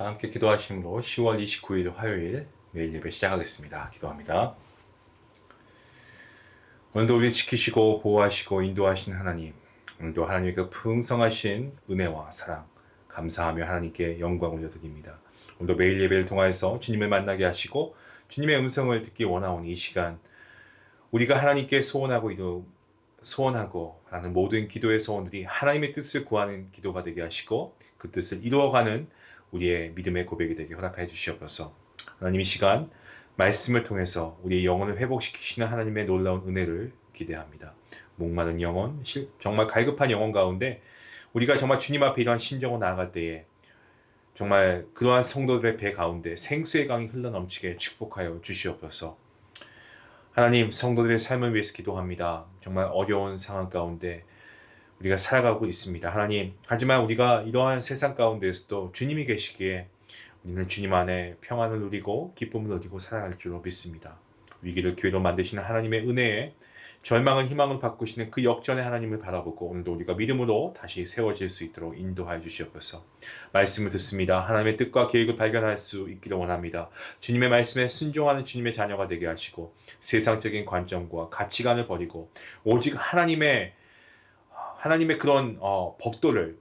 다 함께 기도하심으로 10월 29일 화요일 매일 예배 시작하겠습니다. 기도합니다. 오늘도 우리 지키시고 보호하시고 인도하신 하나님, 오늘도 하나님의 그 풍성하신 은혜와 사랑 감사하며 하나님께 영광 올려드립니다. 오늘도 매일 예배를 통하여서 주님을 만나게 하시고 주님의 음성을 듣기 원하오니 이 시간 우리가 하나님께 소원하고 하는 모든 기도의 소원들이 하나님의 뜻을 구하는 기도가 되게 하시고 그 뜻을 이루어가는 우리의 믿음의 고백이 되게 허락하여 주시옵소서. 하나님 이 시간 말씀을 통해서 우리의 영혼을 회복시키시는 하나님의 놀라운 은혜를 기대합니다. 목마른 영혼, 정말 갈급한 영혼 가운데 우리가 정말 주님 앞에 이러한 심정으로 나아갈 때에 정말 그러한 성도들의 배 가운데 생수의 강이 흘러넘치게 축복하여 주시옵소서. 하나님, 성도들의 삶을 위해서 기도합니다. 정말 어려운 상황 가운데 우리가 살아가고 있습니다. 하나님, 하지만 우리가 이러한 세상 가운데에서도 주님이 계시기에 우리는 주님 안에 평안을 누리고 기쁨을 누리고 살아갈 줄로 믿습니다. 위기를 기회로 만드시는 하나님의 은혜에 절망을 희망을 바꾸시는 그 역전의 하나님을 바라보고 오늘도 우리가 믿음으로 다시 세워질 수 있도록 인도하여 주시옵소서. 말씀을 듣습니다. 하나님의 뜻과 계획을 발견할 수 있기를 원합니다. 주님의 말씀에 순종하는 주님의 자녀가 되게 하시고 세상적인 관점과 가치관을 버리고 오직 하나님의 그런 법도를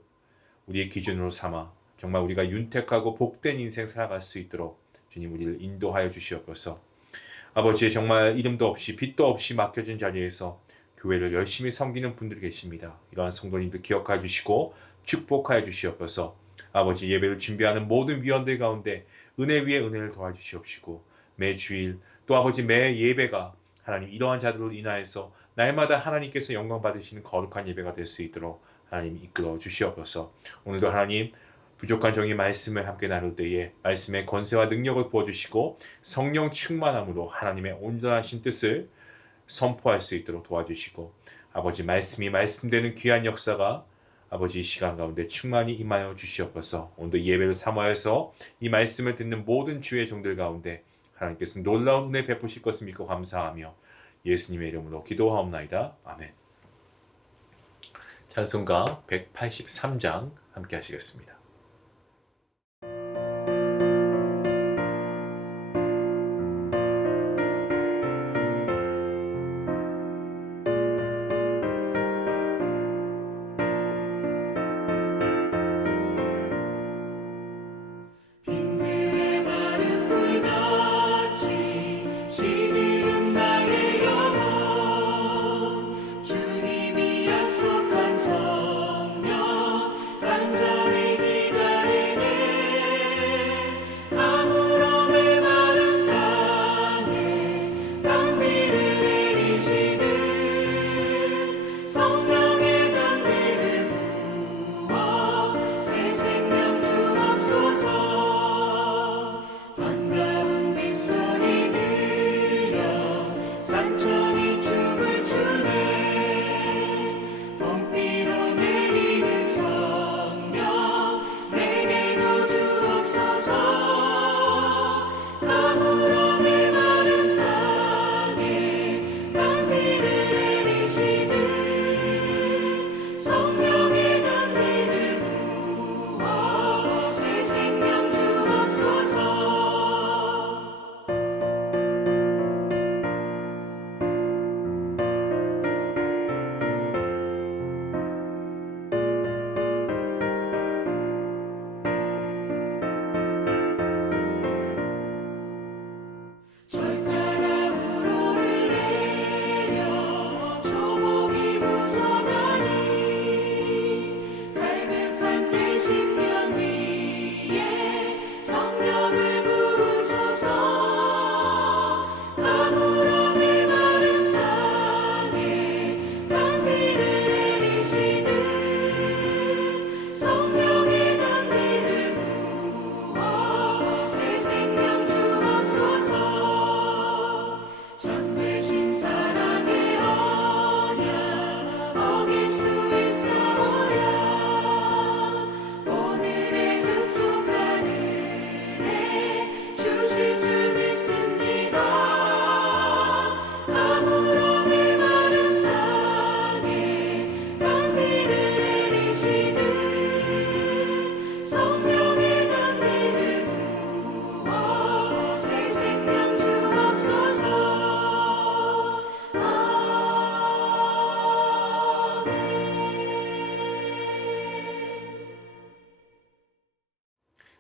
우리의 기준으로 삼아 정말 우리가 윤택하고 복된 인생 살아갈 수 있도록 주님 우리를 인도하여 주시옵소서. 아버지의 정말 이름도 없이 빛도 없이 맡겨진 자리에서 교회를 열심히 섬기는 분들이 계십니다. 이러한 성도님들 기억하여 주시고 축복하여 주시옵소서. 아버지 예배를 준비하는 모든 위원들 가운데 은혜 위에 은혜를 도와주시옵시고 매 주일 또 아버지 매 예배가 하나님 이러한 자들로 인하여서 날마다 하나님께서 영광 받으시는 거룩한 예배가 될 수 있도록 하나님 이끌어 주시옵소서. 오늘도 하나님 부족한 종의 말씀을 함께 나눌 때에 말씀의 권세와 능력을 부어주시고 성령 충만함으로 하나님의 온전하신 뜻을 선포할 수 있도록 도와주시고 아버지 말씀이 말씀되는 귀한 역사가 아버지 이 시간 가운데 충만히 임하여 주시옵소서. 오늘도 예배를 삼아서 이 말씀을 듣는 모든 주의 종들 가운데 하나님께서 놀라운 은혜 베푸실 것을 믿고 감사하며 예수님의 이름으로 기도하옵나이다. 아멘. 찬송가 183장 함께 하시겠습니다. 주님이 약속한 성령 간절히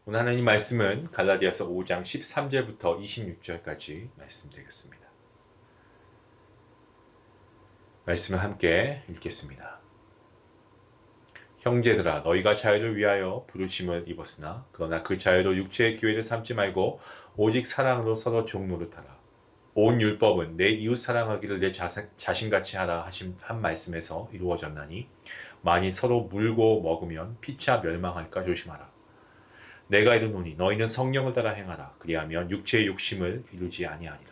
오늘 하나님 말씀은 갈라디아서 5장 13절부터 26절까지 말씀 되겠습니다. 말씀을 함께 읽겠습니다. 형제들아 너희가 자유를 위하여 부르심을 입었으나 그러나 그 자유로 육체의 기회를 삼지 말고 오직 사랑으로 서로 종노릇하라. 온 율법은 내 이웃 사랑하기를 내 자신같이 하라 하신 한 말씀에서 이루어졌나니 만일 서로 물고 먹으면 피차 멸망할까 조심하라. 내가 이르노니 너희는 성령을 따라 행하라. 그리하면 육체의 욕심을 이루지 아니하리라.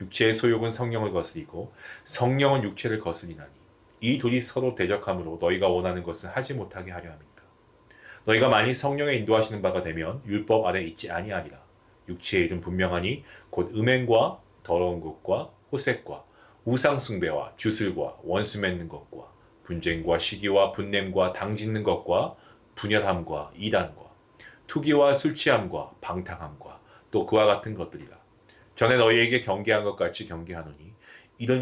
육체의 소욕은 성령을 거스리고 성령은 육체를 거스리나니 이 둘이 서로 대적함으로 너희가 원하는 것을 하지 못하게 하려 함이니라. 너희가 만일 성령의 인도하시는 바가 되면 율법 아래 있지 아니하리라. 육체의 일은 분명하니 곧 음행과 더러운 것과 호색과 우상 숭배와 주술과 원수 맺는 것과 분쟁과 시기와 분냄과 당짓는 것과 분열함과 이단과 투기와 술 취함과 방탕함과 또 그와 같은 것들이라. 전에 너희에게 경계한 것 같이 경계하노니 이런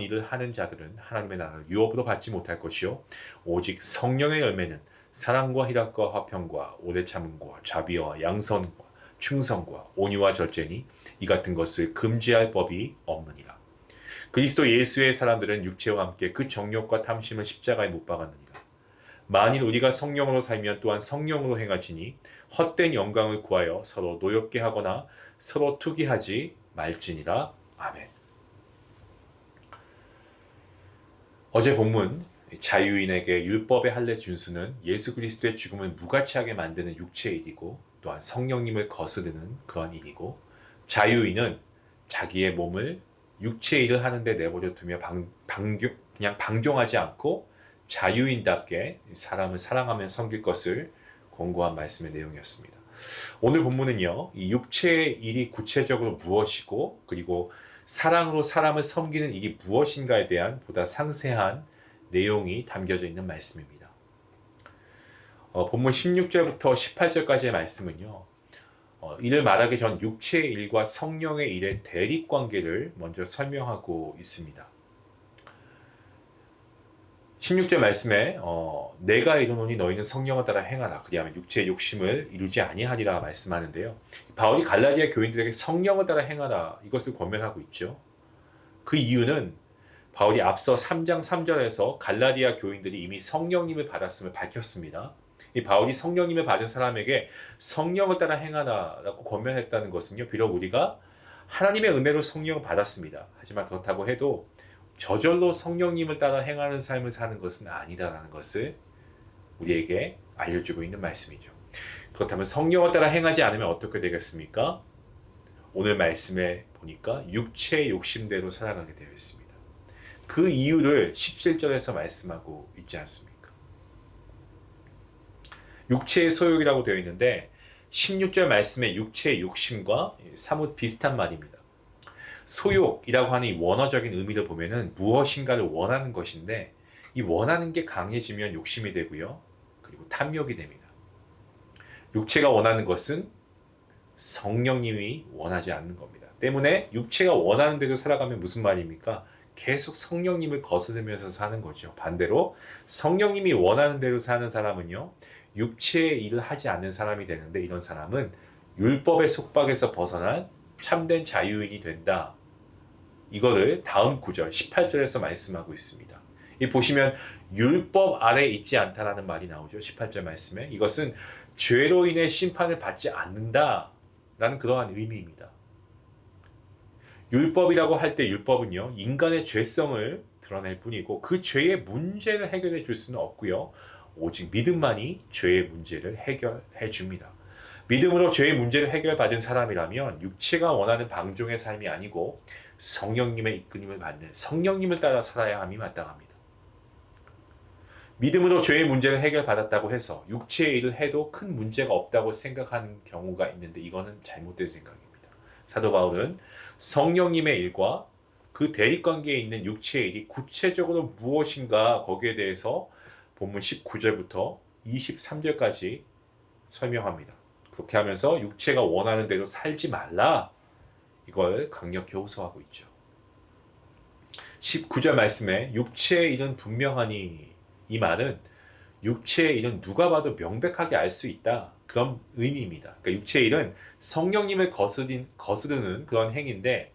일을 하는 자들은 하나님의 나라를 유업으로 받지 못할 것이요 오직 성령의 열매는 사랑과 희락과 화평과 오래 참음과 자비와 양선과 충성과 온유와 절제니 이 같은 것을 금지할 법이 없느니라. 그리스도 예수의 사람들은 육체와 함께 그 정욕과 탐심을 십자가에 못 박았느니라. 만일 우리가 성령으로 살면 또한 성령으로 행하지니 헛된 영광을 구하여 서로 노엽게 하거나 서로 투기하지 말지니라. 아멘. 어제 본문 자유인에게 율법의 할례 준수는 예수 그리스도의 죽음을 무가치하게 만드는 육체의 일이고 또한 성령님을 거스르는 그런 일이고 자유인은 자기의 몸을 육체의 일을 하는데 내버려 두며 그냥 방종하지 않고 자유인답게 사람을 사랑하며 섬길 것을 권고한 말씀의 내용이었습니다. 오늘 본문은요, 이 육체의 일이 구체적으로 무엇이고 그리고 사랑으로 사람을 섬기는 일이 무엇인가에 대한 보다 상세한 내용이 담겨져 있는 말씀입니다. 본문 16절부터 18절까지의 말씀은요, 이를 말하기 전 육체의 일과 성령의 일의 대립관계를 먼저 설명하고 있습니다. 16절 말씀에 내가 이르노니 너희는 성령을 따라 행하라. 그리하면 육체의 욕심을 이루지 아니하리라 말씀하는데요. 바울이 갈라디아 교인들에게 성령을 따라 행하라 이것을 권면하고 있죠. 그 이유는 바울이 앞서 3장 3절에서 갈라디아 교인들이 이미 성령님을 받았음을 밝혔습니다. 이 바울이 성령님을 받은 사람에게 성령을 따라 행하라라고 권면했다는 것은요. 비록 우리가 하나님의 은혜로 성령을 받았습니다. 하지만 그렇다고 해도 저절로 성령님을 따라 행하는 삶을 사는 것은 아니다라는 것을 우리에게 알려주고 있는 말씀이죠. 그렇다면 성령을 따라 행하지 않으면 어떻게 되겠습니까? 오늘 말씀에 보니까 육체의 욕심대로 살아가게 되어 있습니다. 그 이유를 17절에서 말씀하고 있지 않습니까? 육체의 소욕이라고 되어 있는데 16절 말씀의 육체의 욕심과 사뭇 비슷한 말입니다. 소욕이라고 하는 이 원어적인 의미를 보면은 무엇인가를 원하는 것인데 이 원하는 게 강해지면 욕심이 되고요. 그리고 탐욕이 됩니다. 육체가 원하는 것은 성령님이 원하지 않는 겁니다. 때문에 육체가 원하는 대로 살아가면 무슨 말입니까? 계속 성령님을 거스르면서 사는 거죠. 반대로 성령님이 원하는 대로 사는 사람은요. 육체의 일을 하지 않는 사람이 되는데 이런 사람은 율법의 속박에서 벗어난 참된 자유인이 된다. 이거를 다음 구절 18절에서 말씀하고 있습니다. 이 보시면 율법 아래 있지 않다라는 말이 나오죠. 18절 말씀에 이것은 죄로 인해 심판을 받지 않는다라는 그러한 의미입니다. 율법이라고 할 때 율법은요. 인간의 죄성을 드러낼 뿐이고 그 죄의 문제를 해결해 줄 수는 없고요. 오직 믿음만이 죄의 문제를 해결해 줍니다. 믿음으로 죄의 문제를 해결받은 사람이라면 육체가 원하는 방종의 삶이 아니고 성령님의 이끌림을 받는 성령님을 따라 살아야 함이 마땅합니다. 믿음으로 죄의 문제를 해결받았다고 해서 육체의 일을 해도 큰 문제가 없다고 생각하는 경우가 있는데 이거는 잘못된 생각입니다. 사도 바울은 성령님의 일과 그 대립관계에 있는 육체의 일이 구체적으로 무엇인가 거기에 대해서 본문 19절부터 23절까지 설명합니다. 그렇게 하면서 육체가 원하는 대로 살지 말라 이걸 강력히 호소하고 있죠. 19절 말씀에 육체의 일은 분명하니 이 말은 육체의 일은 누가 봐도 명백하게 알 수 있다. 그런 의미입니다. 그러니까 육체의 일은 성령님을 거스르는 그런 행위인데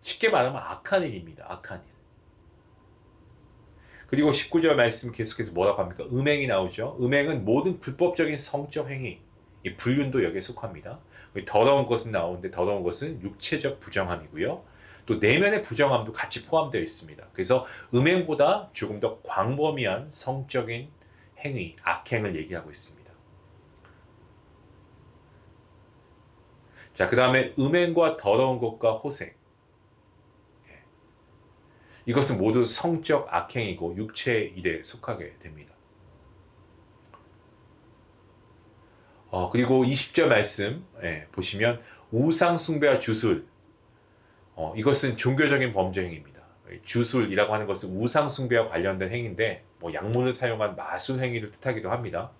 쉽게 말하면 악한 일입니다. 악한 일. 그리고 19절 말씀 계속해서 뭐라고 합니까? 음행이 나오죠. 음행은 모든 불법적인 성적 행위, 이 불륜도 여기에 속합니다. 더러운 것은 나오는데 더러운 것은 육체적 부정함이고요. 또 내면의 부정함도 같이 포함되어 있습니다. 그래서 음행보다 조금 더 광범위한 성적인 행위, 악행을 얘기하고 있습니다. 자, 그 다음에 음행과 더러운 것과 호색. 이것은 모두 성적 악행이고 육체의 일에 속하게 됩니다. 그리고 20절 말씀 보시면 우상 숭배와 주술, 이것은 종교적인 범죄 행위입니다. 주술이라고 하는 것은 우상 숭배와 관련된 행위인데 뭐 약물을 사용한 마술 행위를 뜻하기도 합니다.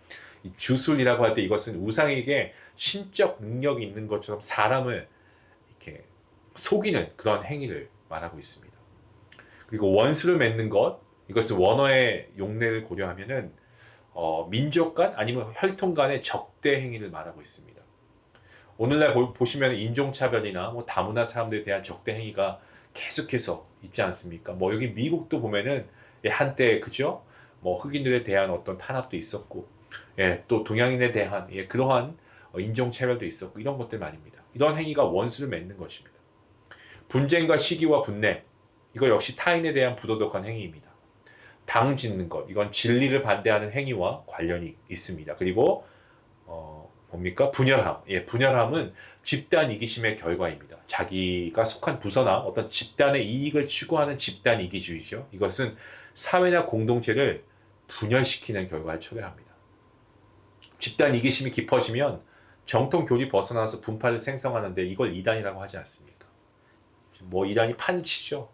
이 주술이라고 할 때 이것은 우상에게 신적 능력이 있는 것처럼 사람을 이렇게 속이는 그런 행위를 말하고 있습니다. 그리고 원수를 맺는 것, 이것은 원어의 용례를 고려하면은 민족 간 아니면 혈통 간의 적대 행위를 말하고 있습니다. 오늘날 보시면 인종차별이나 뭐 다문화 사람들에 대한 적대 행위가 계속해서 있지 않습니까? 뭐 여기 미국도 보면은 한때 그죠? 뭐 흑인들에 대한 어떤 탄압도 있었고, 또 동양인에 대한 그러한 인종차별도 있었고 이런 것들 말입니다. 이런 행위가 원수를 맺는 것입니다. 분쟁과 시기와 분냄, 이거 역시 타인에 대한 부도덕한 행위입니다. 당 짓는 것, 이건 진리를 반대하는 행위와 관련이 있습니다. 그리고 뭡니까? 분열함. 분열함은 집단 이기심의 결과입니다. 자기가 속한 부서나 어떤 집단의 이익을 추구하는 집단 이기주의죠. 이것은 사회나 공동체를 분열시키는 결과를 초래합니다. 집단 이기심이 깊어지면 정통 교리 벗어나서 분파를 생성하는데 이걸 이단이라고 하지 않습니까? 뭐 이단이 판치죠.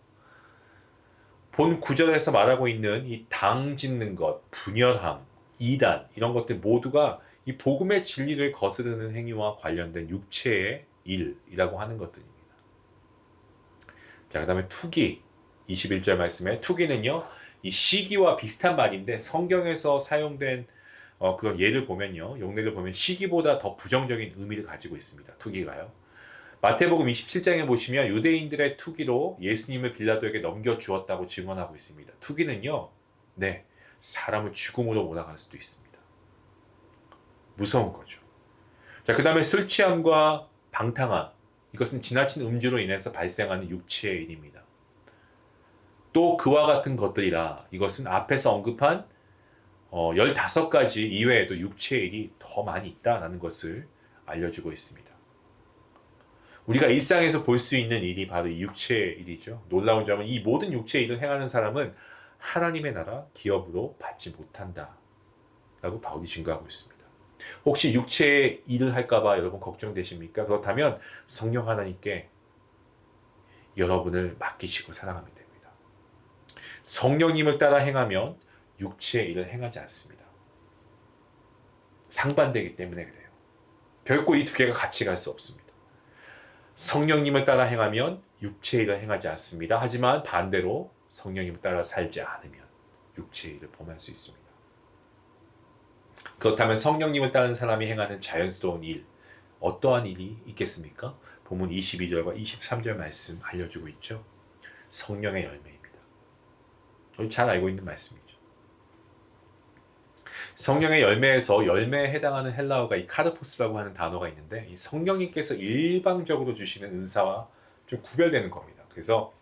본 구절에서 말하고 있는 이 당 짓는 것, 분열함, 이단 이런 것들 모두가 이 복음의 진리를 거스르는 행위와 관련된 육체의 일이라고 하는 것들입니다. 자, 그다음에 투기 21절 말씀에 투기는요. 이 시기와 비슷한 말인데 성경에서 사용된 그런 예를 보면요. 용례를 보면 시기보다 더 부정적인 의미를 가지고 있습니다. 투기가요. 마태복음 27장에 보시면 유대인들의 투기로 예수님을 빌라도에게 넘겨주었다고 증언하고 있습니다. 투기는요, 사람을 죽음으로 몰아갈 수도 있습니다. 무서운 거죠. 자, 그 다음에 술 취함과 방탕함. 이것은 지나친 음주로 인해서 발생하는 육체의 일입니다. 또 그와 같은 것들이라 이것은 앞에서 언급한 15가지 이외에도 육체의 일이 더 많이 있다는 것을 알려주고 있습니다. 우리가 일상에서 볼 수 있는 일이 바로 이 육체의 일이죠. 놀라운 점은 이 모든 육체의 일을 행하는 사람은 하나님의 나라 기업으로 받지 못한다 라고 바울이 증거하고 있습니다. 혹시 육체의 일을 할까봐 여러분 걱정되십니까? 그렇다면 성령 하나님께 여러분을 맡기시고 살아가면 됩니다. 성령님을 따라 행하면 육체의 일을 행하지 않습니다. 상반되기 때문에 그래요. 결코 이 두 개가 같이 갈 수 없습니다. 성령님을 따라 행하면 육체의 일을 행하지 않습니다. 하지만 반대로 성령님을 따라 살지 않으면 육체의 일을 범할 수 있습니다. 그렇다면 성령님을 따른 사람이 행하는 자연스러운 일, 어떠한 일이 있겠습니까? 본문 22절과 23절 말씀 알려주고 있죠. 성령의 열매입니다. 우리 잘 알고 있는 말씀이죠. 성령의 열매에서 열매에 해당하는 헬라어가 이 카르포스라고 하는 단어가 있는데 이 성령님께서 일방적으로 주시는 은사와 좀 구별되는 겁니다. 그래서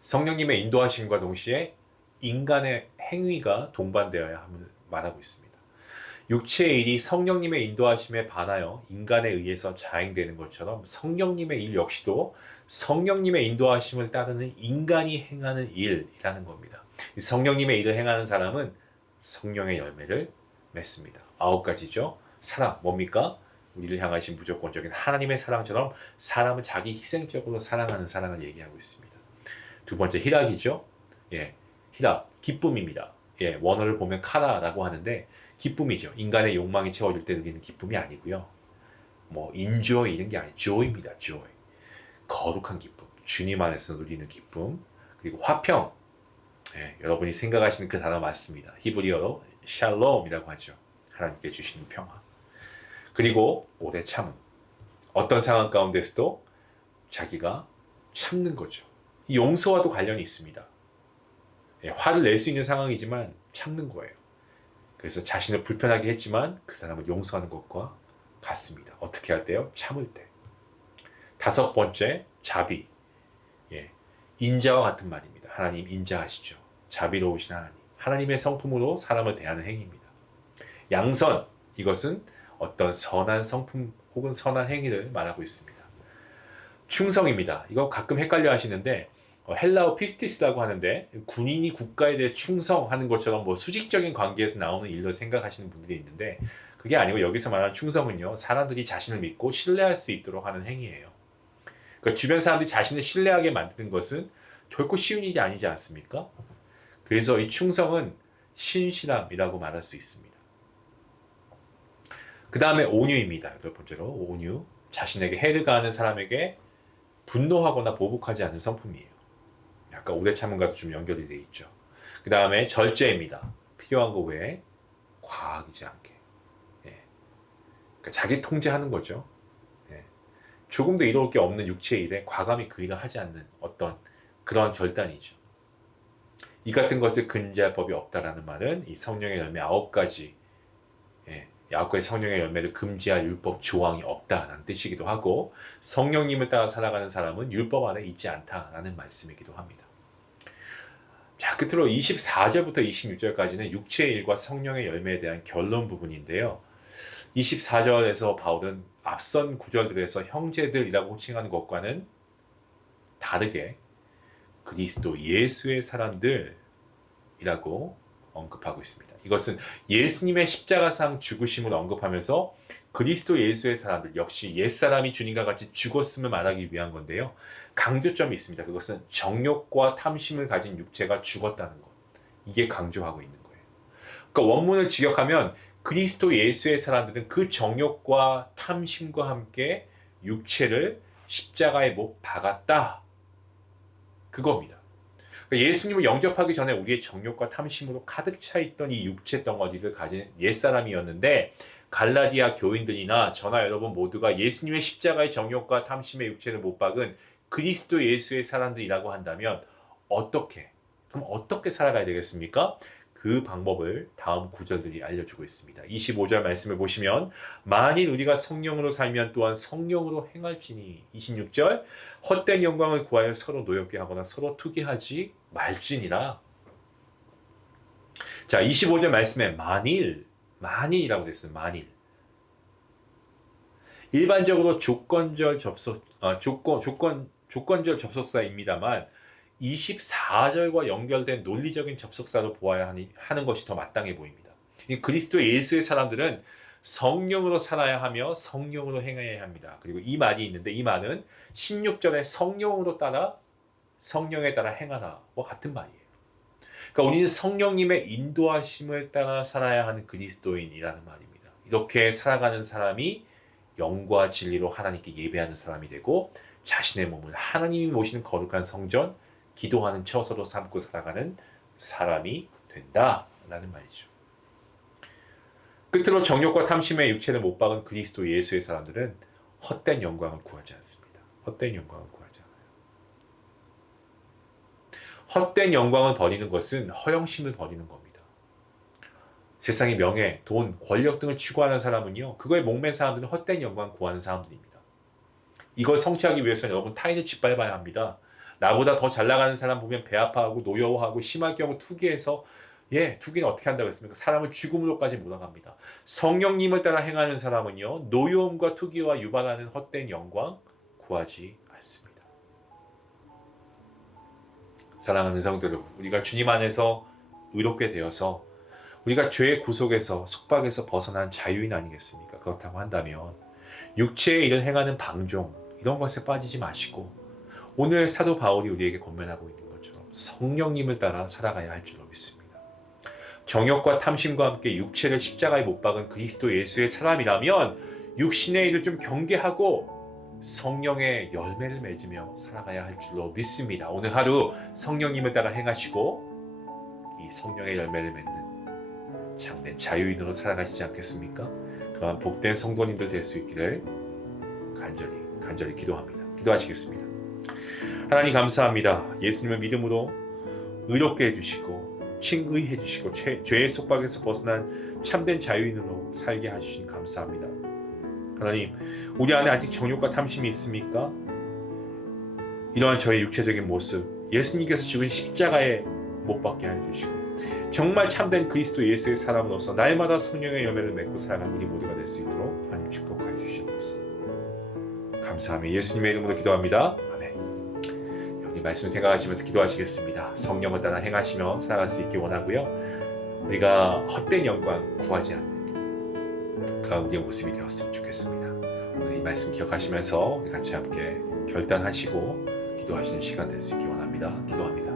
성령님의 인도하심과 동시에 인간의 행위가 동반되어야 함을 말하고 있습니다. 육체의 일이 성령님의 인도하심에 반하여 인간에 의해서 자행되는 것처럼 성령님의 일 역시도 성령님의 인도하심을 따르는 인간이 행하는 일이라는 겁니다. 성령님의 일을 행하는 사람은 성령의 열매를 맺습니다. 9가지죠. 사랑, 뭡니까? 우리를 향하신 무조건적인 하나님의 사랑처럼 사람을 자기 희생적으로 사랑하는 사랑을 얘기하고 있습니다. 두 번째, 희락이죠. 희락, 기쁨입니다. 원어를 보면 카라라고 하는데 기쁨이죠. 인간의 욕망이 채워질 때 누리는 기쁨이 아니고요. 뭐 enjoy 이런 게 아니에요. joy입니다. joy. 거룩한 기쁨. 주님 안에서 누리는 기쁨. 그리고 화평. 여러분이 생각하시는 그 단어 맞습니다. 히브리어로 샬롬이라고 하죠. 하나님께 주시는 평화. 그리고 오래 참음. 어떤 상황 가운데서도 자기가 참는 거죠. 이 용서와도 관련이 있습니다. 예, 화를 낼 수 있는 상황이지만 참는 거예요. 그래서 자신을 불편하게 했지만 그 사람을 용서하는 것과 같습니다. 어떻게 할 때요? 참을 때. 다섯 번째, 자비. 예, 인자와 같은 말입니다. 하나님 인자하시죠. 자비로우신 하나님. 하나님의 성품으로 사람을 대하는 행위입니다. 양선. 이것은 어떤 선한 성품 혹은 선한 행위를 말하고 있습니다. 충성입니다. 이거 가끔 헷갈려 하시는데 헬라어 피스티스라고 하는데 군인이 국가에 대해 충성하는 것처럼 뭐 수직적인 관계에서 나오는 일로 생각하시는 분들이 있는데 그게 아니고 여기서 말하는 충성은요. 사람들이 자신을 믿고 신뢰할 수 있도록 하는 행위예요. 그러니까 주변 사람들이 자신을 신뢰하게 만드는 것은 결코 쉬운 일이 아니지 않습니까? 그래서 이 충성은 신실함이라고 말할 수 있습니다. 그 다음에 온유입니다. 여덟 번째로 온유. 자신에게 해를 가하는 사람에게 분노하거나 보복하지 않는 성품이에요. 약간 오래 참음과도 좀 연결이 돼 있죠. 그 다음에 절제입니다. 필요한 거 외에 과하지 않게. 예. 그러니까 자기 통제하는 거죠. 예. 조금도 이로울 게 없는 육체의 일에 과감히 그 일을 하지 않는 어떤 그런 결단이죠. 이 같은 것을 근제할 법이 없다라는 말은 이 성령의 열매 9가지, 예, 9가지 성령의 열매를 금지할 율법 조항이 없다라는 뜻이기도 하고 성령님을 따라 살아가는 사람은 율법 안에 있지 않다라는 말씀이기도 합니다. 자, 끝으로 24절부터 26절까지는 육체의 일과 성령의 열매에 대한 결론 부분인데요. 24절에서 바울은 앞선 구절들에서 형제들이라고 호칭하는 것과는 다르게 그리스도 예수의 사람들이라고 언급하고 있습니다. 이것은 예수님의 십자가상 죽으심을 언급하면서 그리스도 예수의 사람들 역시 옛사람이 주님과 같이 죽었음을 말하기 위한 건데요. 강조점이 있습니다. 그것은 정욕과 탐심을 가진 육체가 죽었다는 것. 이게 강조하고 있는 거예요. 그러니까 원문을 직역하면 그리스도 예수의 사람들은 그 정욕과 탐심과 함께 육체를 십자가에 못 박았다. 그겁니다. 예수님을 영접하기 전에 우리의 정욕과 탐심으로 가득 차 있던 이 육체 덩어리를 가진 옛사람이었는데 갈라디아 교인들이나 저나 여러분 모두가 예수님의 십자가의 정욕과 탐심의 육체를 못 박은 그리스도 예수의 사람들이라고 한다면 그럼 어떻게 살아가야 되겠습니까? 그 방법을 다음 구절들이 알려주고 있습니다. 25절 말씀을 보시면 만일 우리가 성령으로 살면 또한 성령으로 행할지니 26절 헛된 영광을 구하여 서로 노엽게 하거나 서로 투기하지 말지니라. 자, 25절 말씀에 만일이라고 됐어요. 만일. 일반적으로 조건적 접속사입니다만 24절과 연결된 논리적인 접속사로 보아야 하는 것이 더 마땅해 보입니다. 그리스도 예수의 사람들은 성령으로 살아야 하며 성령으로 행해야 합니다. 그리고 이 말이 있는데 이 말은 16절에 성령에 따라 행하라와 같은 말이에요. 그러니까 우리는 성령님의 인도하심을 따라 살아야 하는 그리스도인이라는 말입니다. 이렇게 살아가는 사람이 영과 진리로 하나님께 예배하는 사람이 되고 자신의 몸을 하나님이 모시는 거룩한 성전, 기도하는 처소로 삼고 살아가는 사람이 된다라는 말이죠. 끝으로 정욕과 탐심의 육체를 못 박은 그리스도 예수의 사람들은 헛된 영광을 구하지 않습니다. 헛된 영광을 구하지 않아요. 헛된 영광을 버리는 것은 허영심을 버리는 겁니다. 세상의 명예, 돈, 권력 등을 추구하는 사람은요, 그거에 목맨 사람들은 헛된 영광을 구하는 사람들입니다. 이걸 성취하기 위해서는 여러분 타인을 짓밟아야 합니다. 나보다 더 잘 나가는 사람 보면 배 아파하고 노여워하고 심할 경우 투기해서 투기는 어떻게 한다고 했습니까? 사람을 죽음으로까지 몰아갑니다. 성령님을 따라 행하는 사람은요, 노여움과 투기와 유발하는 헛된 영광 구하지 않습니다. 사랑하는 성도 여러분, 우리가 주님 안에서 의롭게 되어서 우리가 죄의 구속에서 속박에서 벗어난 자유인 아니겠습니까? 그렇다고 한다면 육체의 일을 행하는 방종 이런 것에 빠지지 마시고 오늘 사도 바울이 우리에게 권면하고 있는 것처럼 성령님을 따라 살아가야 할 줄로 믿습니다. 정욕과 탐심과 함께 육체를 십자가에 못 박은 그리스도 예수의 사람이라면 육신의 일을 좀 경계하고 성령의 열매를 맺으며 살아가야 할 줄로 믿습니다. 오늘 하루 성령님을 따라 행하시고 이 성령의 열매를 맺는 참된 자유인으로 살아가시지 않겠습니까? 그러한 복된 성도님들 될 수 있기를 간절히 기도합니다. 기도하시겠습니다. 하나님 감사합니다. 예수님을 믿음으로 의롭게 해주시고 칭의해 주시고 죄의 속박에서 벗어난 참된 자유인으로 살게 해주신 감사합니다. 하나님, 우리 안에 아직 정욕과 탐심이 있습니까? 이러한 저의 육체적인 모습, 예수님께서 죽은 십자가에 못 박게 해주시고 정말 참된 그리스도 예수의 사람으로서 날마다 성령의 열매를 맺고 살아가는 우리 모두가 될 수 있도록 하나님 축복하여 주시옵소서. 감사하며 예수님의 이름으로 기도합니다. 아멘. 여기 말씀 생각하시면서 기도하시겠습니다. 성령을 따라 행하시며 살아갈 수 있기 원하고요. 우리가 헛된 영광 구하지 않는 그런 우리의 모습이 되었으면 좋겠습니다. 오늘 이 말씀 기억하시면서 우리 같이 함께 결단하시고 기도하시는 시간 될 수 있기 원합니다. 기도합니다.